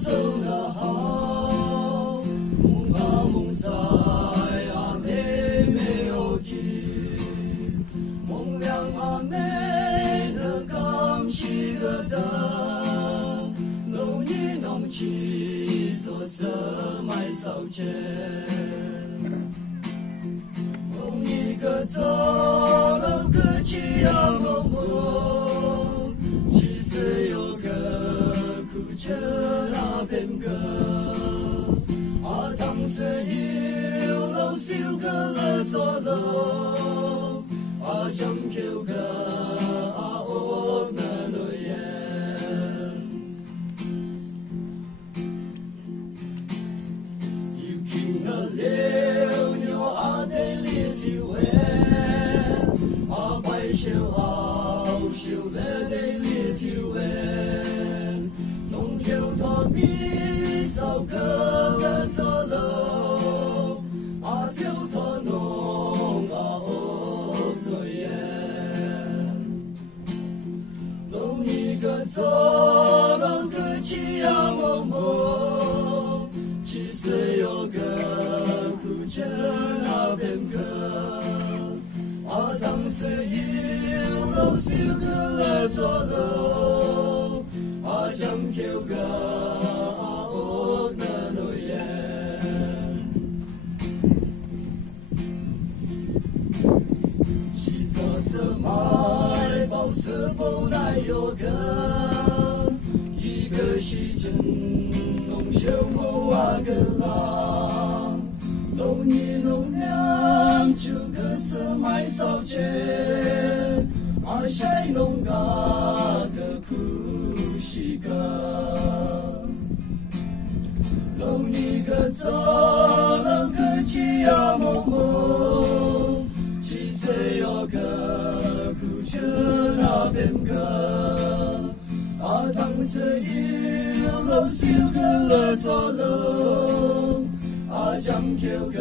走了好，梦啊梦在啊妹妹有去，梦亮啊妹的刚起个灯，弄一弄去做什买烧钱，梦一个走了个起呀梦梦，其实有个苦着那边个，啊当时有老少个了做了，啊将求个啊我那诺言，有听了了牛啊的烈体味，啊白袖啊袖了的烈体味。头米烧个了走了，啊头头弄啊哦个耶，弄一个走了个起呀梦梦，其实有个苦着那边个，啊当时有老少个了走了。啊，将求个啊，我那诺言，去做什么？报什么来有个？一个是真弄小木啊个啦，弄一弄两就个是买烧钱，啊谁弄个个苦？是个弄一个走了个起呀梦梦，其实有个苦着那边个，啊当时有老少个了走了，啊将求个